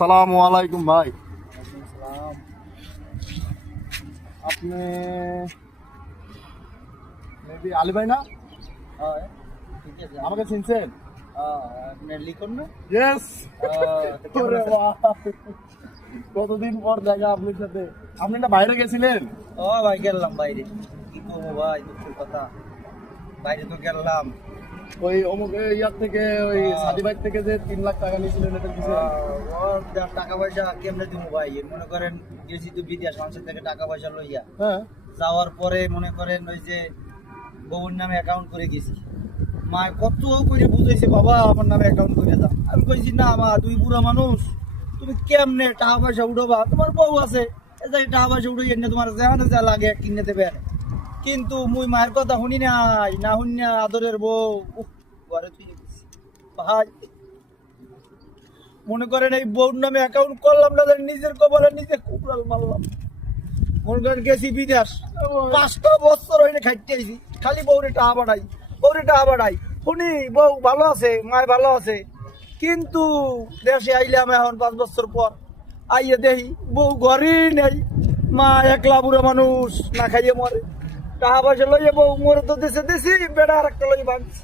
সালামু আলাইকুম ভাই। সালাম। আপনি মেবি আলী ভাই না? হয়, ঠিক আছে। আমাকে চিনছেন? আপনি লিখুন না? ইয়েস। কেমন আছেন? কতদিন পর দেখা আপনার সাথে। আপনি না বাইরে গেছিলেন? ও ভাই, গেলাম বাইরে। কি করবো ভাই, দুঃখের কথা। বাইরে তো গেলাম। ওই অমুক ইয়ার থেকে ওই সাদি ভাই থেকে যে 3 লাখ টাকা নিয়েছিলেন এটা কিছু? ওর যা টাকা পয়সা কেমনে দিব ভাই? মনে করেন গেছি তো বিদেশ, মানুষের থেকে টাকা পয়সা লইয়া। হ্যাঁ। যাওয়ার পরে মনে করেন ওই যে বউর নামে অ্যাকাউন্ট করে গেছি। মা কত করে বুঝাইছে, বাবা আমার নামে অ্যাকাউন্ট করে দাও। আমি কইছি না মা, তুই বুড়া মানুষ, তুমি কেমনে টাকা পয়সা উঠোবা? তোমার বউ আছে, এই টাকা পয়সা উঠে এনে তোমার যেখানে যা লাগে কিনে দেবে। কিন্তু মুই মায়ের কথা শুনি নাই, না শুনি না আদরের বউ ঘরে তুই ভাই। মনে করেন এই বউর নামে অ্যাকাউন্ট করলাম না, নিজের কবলে নিজে কুবরাল মারলাম। মনে করেন গেছি বিদেশ, 5টা বছর হইলে খাইতে আইছি, খালি বউরে টাকা বাড়াই, বউরে টাকা বাড়াই। শুনি বউ ভালো আছে, মায় ভালো আছে, কিন্তু দেশে আইলাম এখন 5 বছর পর, আইয়ে দেখি বউ ঘরেই নেই। মা একলা বুড়ো মানুষ, না খাইয়ে মরে। টাকা পয়সা লইয়ে বউ মরে তো দেশে দেশি, বেড়া আর একটা লই ভাঙছে।